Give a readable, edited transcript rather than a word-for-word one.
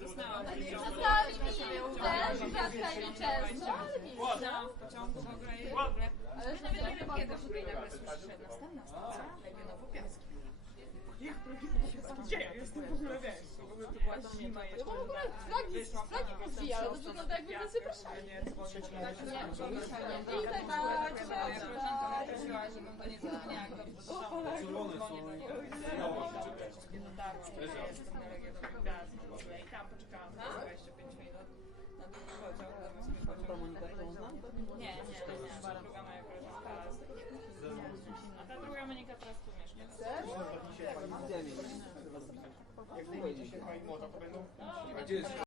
Została mi też kwiatka i często, ale mi w pociągu w ogóle. Ale nawet nie wiem kiedy tutaj nagle słyszysz następna stacja, Legionowo Piaski. Gdzie ja jestem w ogóle, wiesz? W ogóle to była zima jeszcze. w ogóle flagi pozwija, ale to wygląda jakby nas zapraszali. I tak prosiła, żebym to nie zapomniała, jak dobrze słyszałam. Jestem na Legionowo Piaski w ogóle i tam poczekałam 25 minut na drugi pociąg, zamiast pociąg. Nie, druga moja koleżanka z a ta druga Monika teraz tu mieszka. Jak znajdziecie się pani młoda, to będą...